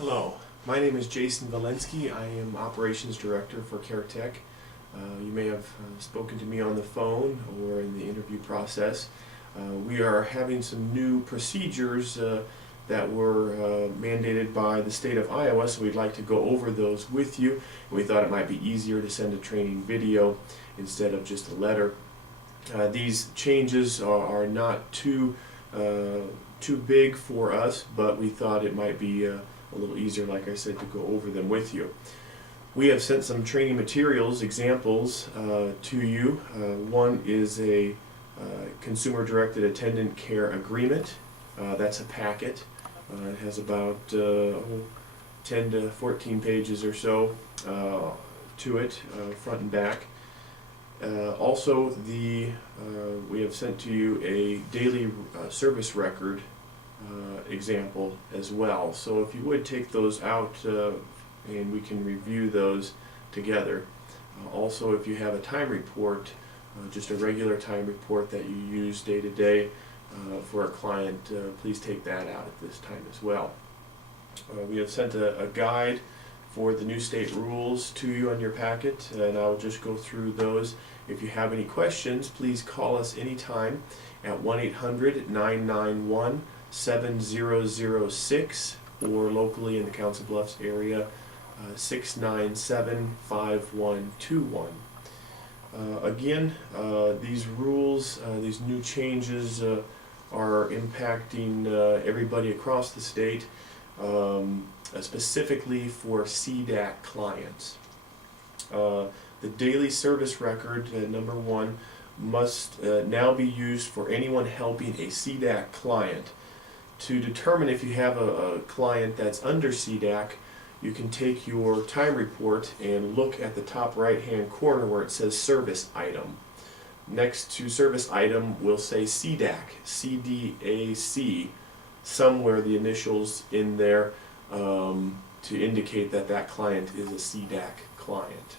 Hello, my name is Jason Valensky. I am Operations Director for Caretech. You may have spoken to me on the phone or in the interview process. We are having some new procedures that were mandated by the state of Iowa, so we'd like to go over those with you. We thought it might be easier to send a training video instead of just a letter. These changes are not too big for us, but we thought it might be a little easier, like I said, to go over them with you. We have sent some training materials, examples, to you. One is a consumer-directed attendant care agreement. That's a packet. It has about 10 to 14 pages or so to it, front and back. Also, we have sent to you a daily service record example as well. So if you would take those out and we can review those together. Also, if you have a time report, just a regular time report that you use day to day for a client, please take that out at this time as well. We have sent a guide for the new state rules to you on your packet, and I'll just go through those. If you have any questions, please call us anytime at 1-800-991-7006 or locally in the Council Bluffs area 697-5121. Again, these rules, these new changes are impacting everybody across the state, specifically for Cdac clients. The daily service record, number one, must now be used for anyone helping a Cdac client. To determine if you have a client that's under Cdac, you can take your time report and look at the top right hand corner where it says service item. Next to service item will say Cdac, C-D-A-C, somewhere the initials in there to indicate that that client is a Cdac client.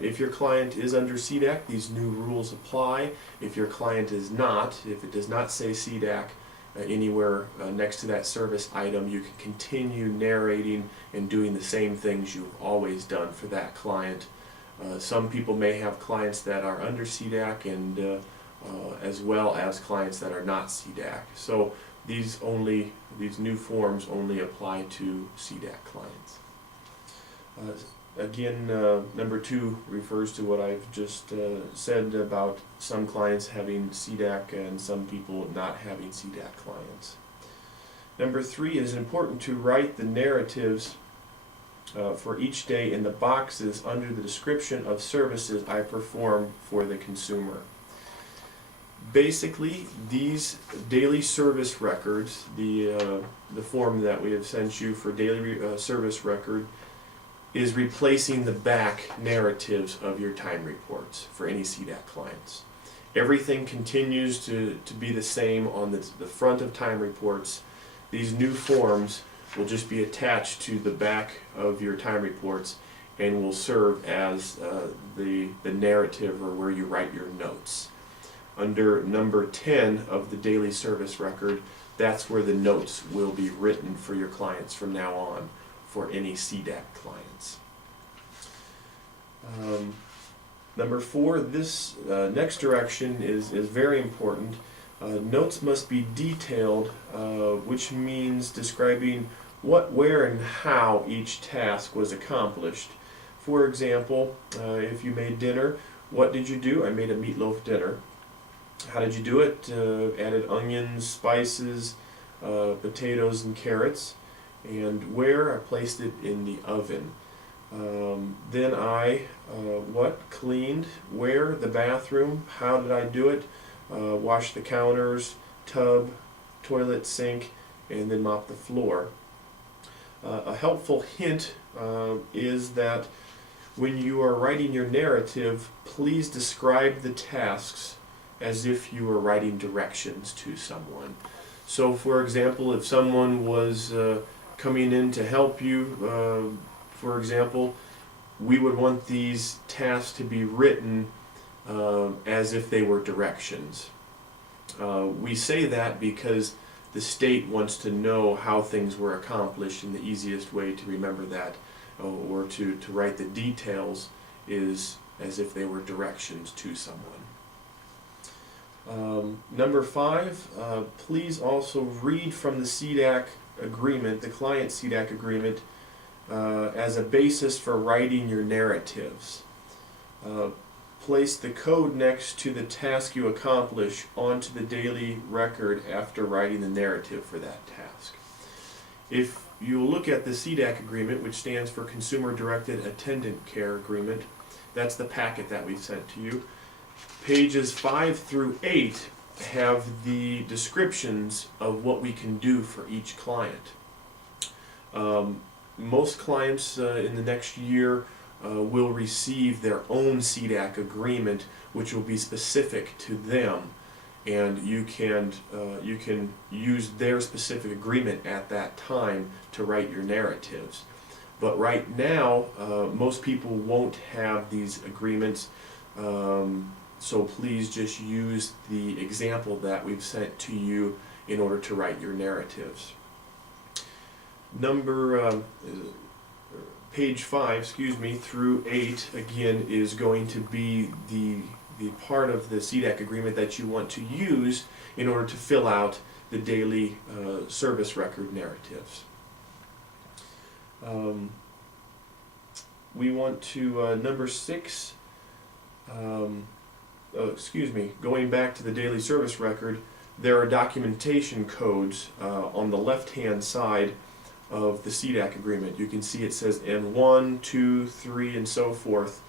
If your client is under Cdac, these new rules apply. If your client is not, if it does not say Cdac anywhere next to that service item, you can continue narrating and doing the same things you've always done for that client. Some people may have clients that are under Cdac and as well as clients that are not Cdac. So these new forms only apply to Cdac clients. Again, number two refers to what I've just said about some clients having Cdac and some people not having Cdac clients. Number three, it is important to write the narratives for each day in the boxes under the description of services I perform for the consumer. Basically, these daily service records, the form that we have sent you for daily service record, is replacing the back narratives of your time reports for any Cdac clients. Everything continues to be the same on the front of time reports. These new forms will just be attached to the back of your time reports and will serve as the narrative or where you write your notes. Under number 10 of the daily service record, that's where the notes will be written for your clients from now on, for any Cdac clients. Number four, this next direction is very important. Notes must be detailed, which means describing what, where, and how each task was accomplished. For example, if you made dinner, what did you do? I made a meatloaf dinner. How did you do it? Added onions, spices, potatoes, and carrots. And where? I placed it in the oven. Then I cleaned. Where? The bathroom. How did I do it? Washed the counters, tub, toilet, sink, and then mop the floor. A helpful hint is that when you are writing your narrative, please describe the tasks as if you were writing directions to someone. So, for example, if someone was coming in to help you, for example, we would want these tasks to be written as if they were directions. We say that because the state wants to know how things were accomplished, and the easiest way to remember that or to write the details is as if they were directions to someone. Number 5, please also read from the Cdac agreement, the client Cdac agreement, as a basis for writing your narratives. Place the code next to the task you accomplish onto the daily record after writing the narrative for that task. If you look at the Cdac agreement, which stands for Consumer Directed Attendant Care Agreement, that's the packet that we've sent to you. Pages 5 through 8 have the descriptions of what we can do for each client. Most clients in the next year will receive their own Cdac agreement, which will be specific to them, and you can use their specific agreement at that time to write your narratives. But right now, most people won't have these agreements, so please just use the example that we've sent to you in order to write your narratives. Page 5, through 8, again, is going to be the part of the Cdac agreement that you want to use in order to fill out the daily service record narratives. We want to, number 6, going back to the daily service record, there are documentation codes on the left-hand side of the Cdac agreement. You can see it says N1, 2, 3, and so forth.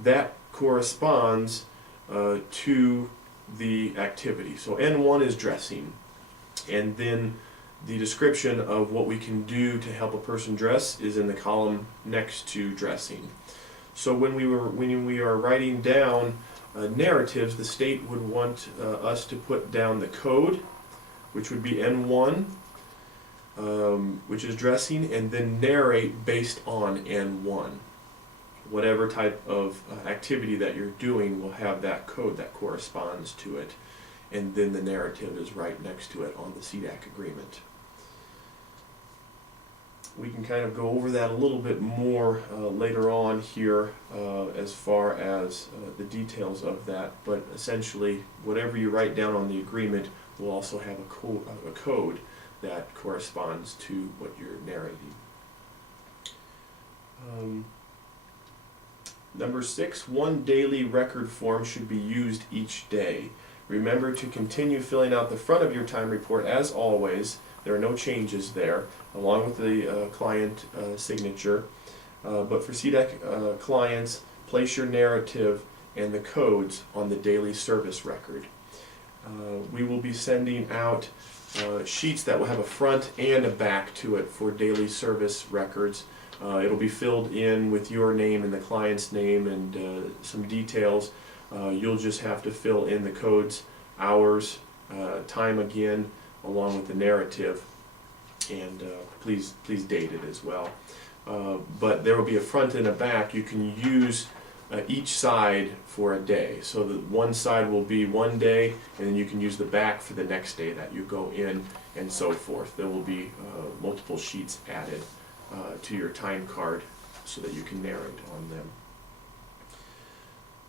That corresponds to the activity. So N1 is dressing, and then the description of what we can do to help a person dress is in the column next to dressing. So when we are writing down narratives, the state would want us to put down the code, which would be N1, which is dressing, and then narrate based on N1. Whatever type of activity that you're doing will have that code that corresponds to it, and then the narrative is right next to it on the Cdac agreement. We can kind of go over that a little bit more later on here as far as the details of that, but essentially whatever you write down on the agreement will also have a code that corresponds to what you're narrating. Number 6, one daily record form should be used each day. Remember to continue filling out the front of your time report as always. There are no changes there, along with the client signature. But for Cdac clients, place your narrative and the codes on the daily service record. We will be sending out sheets that will have a front and a back to it for daily service records. It'll be filled in with your name and the client's name and some details. You'll just have to fill in the codes, hours, time again, along with the narrative, and please date it as well. But there will be a front and a back. You can use each side for a day. So the one side will be one day, and then you can use the back for the next day that you go in, and so forth. There will be multiple sheets added to your time card so that you can narrate on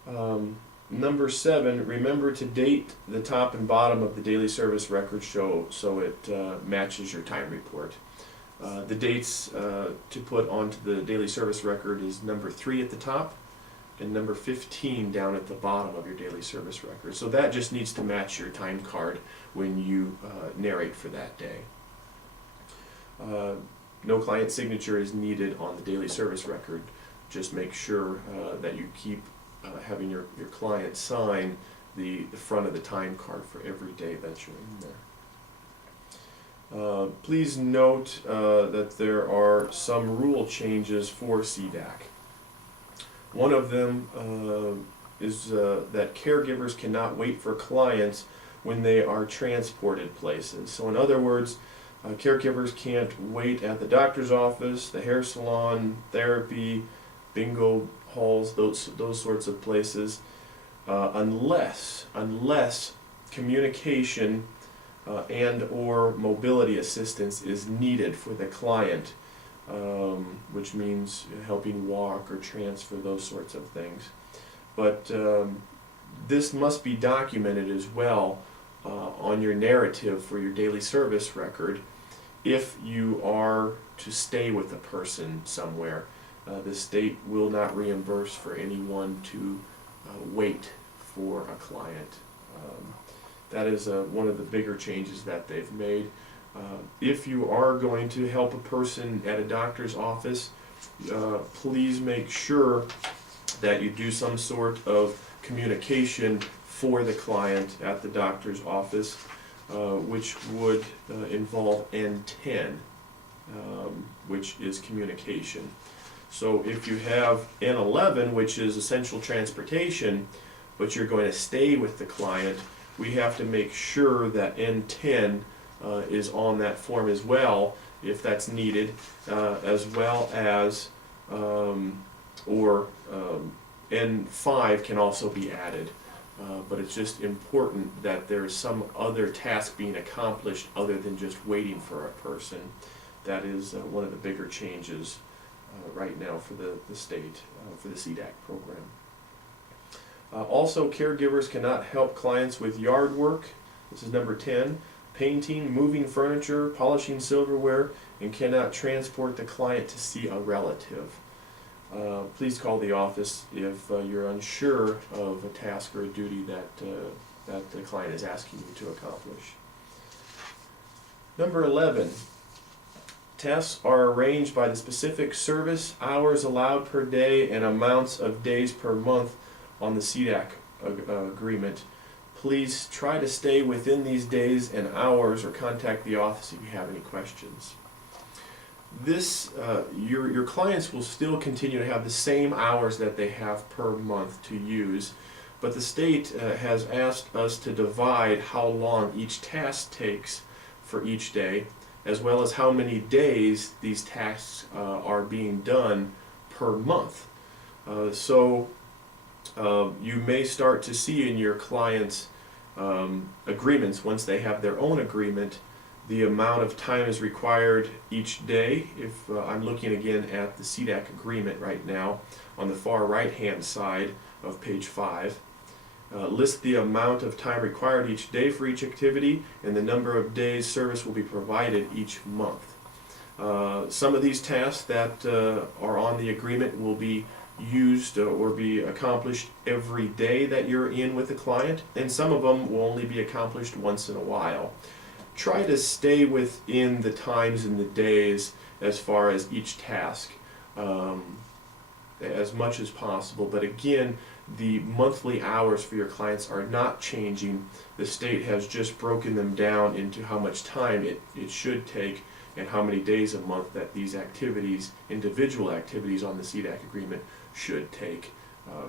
them. Number 7, remember to date the top and bottom of the daily service record so it matches your time report. The dates to put onto the daily service record is number 3 at the top and number 15 down at the bottom of your daily service record. So that just needs to match your time card when you narrate for that day. No client signature is needed on the daily service record. Just make sure that you keep having your client sign the front of the time card for every day that you're in there. Please note that there are some rule changes for Cdac. One of them is that caregivers cannot wait for clients when they are transported places. So in other words, caregivers can't wait at the doctor's office, the hair salon, therapy, bingo halls, those sorts of places, unless communication and or mobility assistance is needed for the client, which means helping walk or transfer, those sorts of things. But this must be documented as well on your narrative for your daily service record if you are to stay with a person somewhere. The state will not reimburse for anyone to wait for a client. That is one of the bigger changes that they've made. If you are going to help a person at a doctor's office, please make sure that you do some sort of communication for the client at the doctor's office, which would involve N10, which is communication. So if you have N11, which is essential transportation, but you're going to stay with the client, we have to make sure that N10 is on that form as well, if that's needed, as well as, N5 can also be added. But it's just important that there's some other task being accomplished other than just waiting for a person. That is one of the bigger changes right now for the state, for the Cdac program. Also, caregivers cannot help clients with yard work. This is number 10. Painting, moving furniture, polishing silverware, and cannot transport the client to see a relative. Please call the office if you're unsure of a task or a duty that the client is asking you to accomplish. Number 11. Tasks are arranged by the specific service, hours allowed per day, and amounts of days per month on the Cdac agreement. Please try to stay within these days and hours, or contact the office if you have any questions. This, your clients will still continue to have the same hours that they have per month to use, but the state has asked us to divide how long each task takes for each day, as well as how many days these tasks are being done per month. So you may start to see in your clients' agreements, once they have their own agreement, the amount of time is required each day. If I'm looking again at the Cdac agreement right now, on the far right hand side of page 5, list the amount of time required each day for each activity and the number of days service will be provided each month. Some of these tasks that are on the agreement will be used or be accomplished every day that you're in with the client, and some of them will only be accomplished once in a while. Try to stay within the times and the days as far as each task, as much as possible. But again, the monthly hours for your clients are not changing. The state has just broken them down into how much time it should take and how many days a month that these activities, individual activities on the Cdac agreement, should take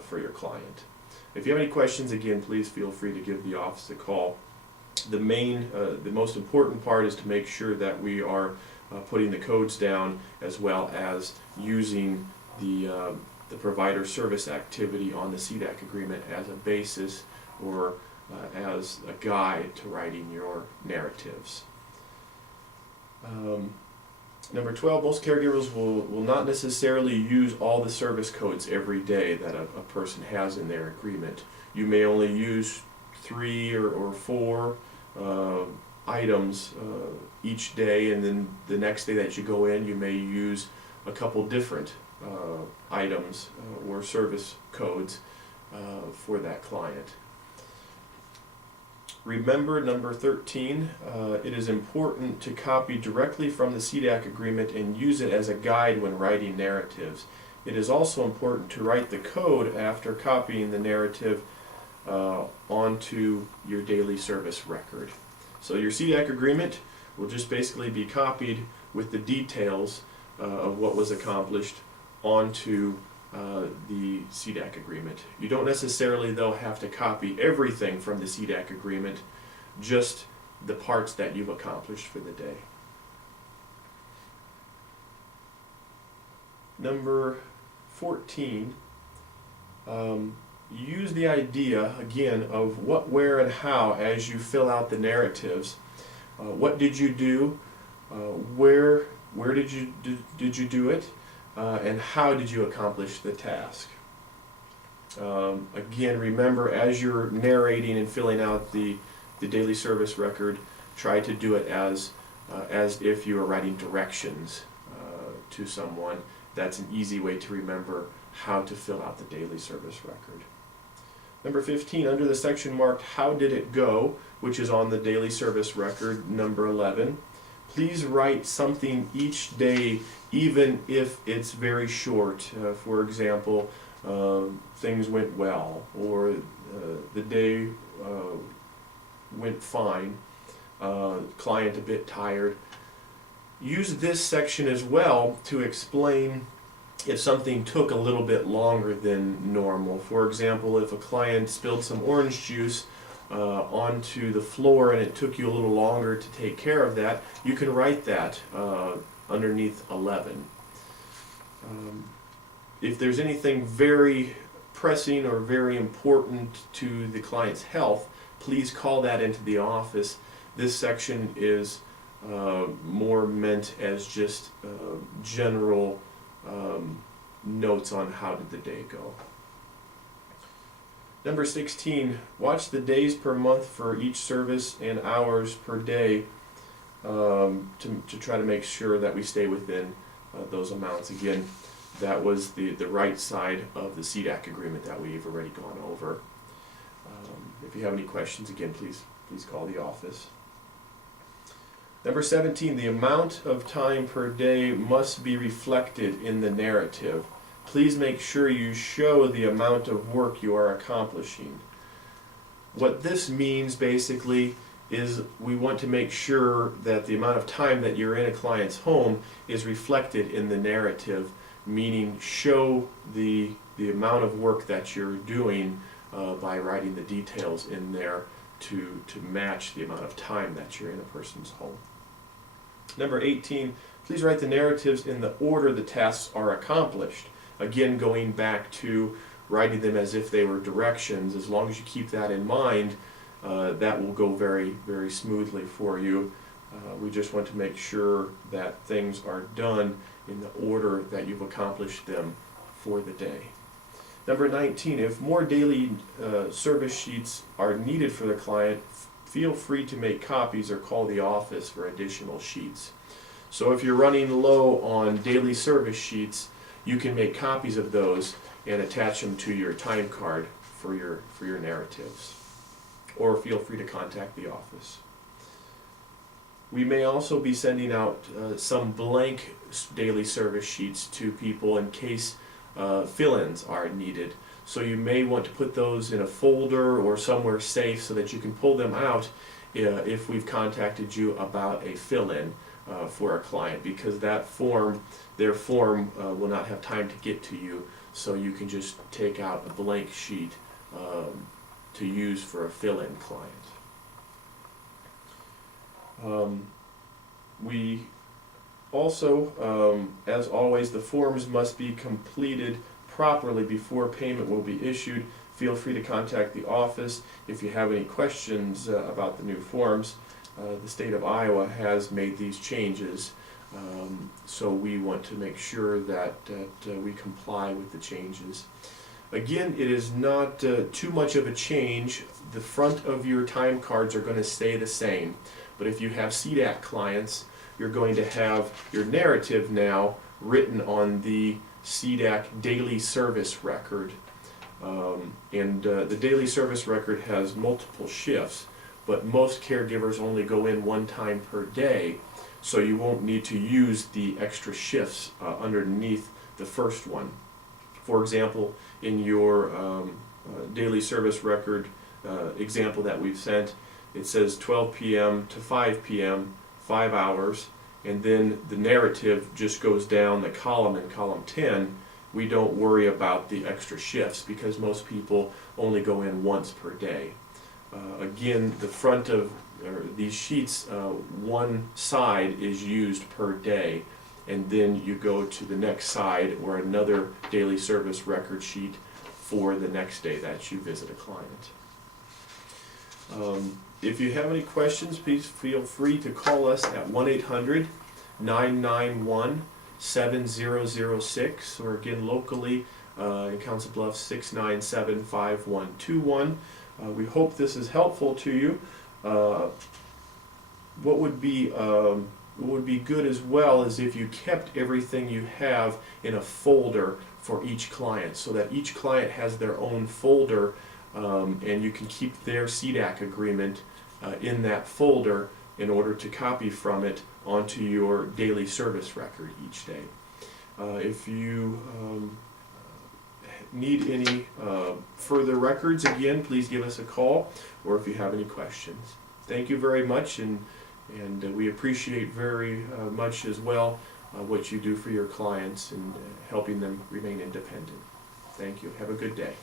for your client. If you have any questions, again, please feel free to give the office a call. The most important part is to make sure that we are putting the codes down, as well as using the provider service activity on the Cdac agreement as a basis or as a guide to writing your narratives. Number 12, most caregivers will not necessarily use all the service codes every day that a person has in their agreement. You may only use 3 or 4 items each day, and then the next day that you go in, you may use a couple different items or service codes for that client. Remember, number 13, it is important to copy directly from the Cdac agreement and use it as a guide when writing narratives. It is also important to write the code after copying the narrative onto your daily service record. So your Cdac agreement will just basically be copied with the details of what was accomplished onto the Cdac agreement. You don't necessarily, though, have to copy everything from the Cdac agreement, just the parts that you've accomplished for the day. Number 14, use the idea, again, of what, where, and how as you fill out the narratives. What did you do? Where did you do it? And how did you accomplish the task? Again, remember, as you're narrating and filling out the daily service record, try to do it as if you are writing directions to someone. That's an easy way to remember how to fill out the daily service record. Number 15, under the section marked "How did it go?", which is on the daily service record, number 11, please write something each day, even if it's very short. For example, things went well, or the day went fine, client a bit tired. Use this section as well to explain if something took a little bit longer than normal. For example, if a client spilled some orange juice onto the floor and it took you a little longer to take care of that, you can write that underneath 11. If there's anything very pressing or very important to the client's health, please call that into the office. This section is more meant as just general notes on how did the day go. Number 16, watch the days per month for each service and hours per day to try to make sure that we stay within those amounts. Again, that was the right side of the Cdac agreement that we've already gone over. If you have any questions, again, please call the office. Number 17, the amount of time per day must be reflected in the narrative. Please make sure you show the amount of work you are accomplishing. What this means basically is we want to make sure that the amount of time that you're in a client's home is reflected in the narrative, meaning show the amount of work that you're doing by writing the details in there to match the amount of time that you're in a person's home. Number 18, please write the narratives in the order the tasks are accomplished. Again, going back to writing them as if they were directions. As long as you keep that in mind, that will go very, very smoothly for you. We just want to make sure that things are done in the order that you've accomplished them for the day. Number 19, if more daily service sheets are needed for the client, feel free to make copies or call the office for additional sheets. So if you're running low on daily service sheets, you can make copies of those and attach them to your time card for your narratives. Or feel free to contact the office. We may also be sending out some blank daily service sheets to people in case fill-ins are needed. So you may want to put those in a folder or somewhere safe so that you can pull them out if we've contacted you about a fill-in for a client, because their form will not have time to get to you, so you can just take out a blank sheet to use for a fill-in client. We also, as always, the forms must be completed properly before payment will be issued. Feel free to contact the office if you have any questions about the new forms. The state of Iowa has made these changes, so we want to make sure that we comply with the changes. Again, it is not too much of a change. The front of your time cards are going to stay the same, but if you have Cdac clients, you're going to have your narrative now written on the Cdac daily service record. The daily service record has multiple shifts, but most caregivers only go in one time per day, so you won't need to use the extra shifts underneath the first one. For example, in your daily service record example that we've sent, it says 12 p.m. to 5 p.m., 5 hours, and then the narrative just goes down the column in column 10. We don't worry about the extra shifts because most people only go in once per day. Again, the front of these sheets, one side is used per day, and then you go to the next side or another daily service record sheet for the next day that you visit a client. If you have any questions, please feel free to call us at 1-800-991-7006, or again locally in Council Bluffs 697-5121. We hope this is helpful to you. What would be good as well is if you kept everything you have in a folder for each client, so that each client has their own folder, and you can keep their Cdac agreement in that folder in order to copy from it onto your daily service record each day. If you need any further records, again, please give us a call, or if you have any questions. Thank you very much, and we appreciate very much as well what you do for your clients and helping them remain independent. Thank you. Have a good day.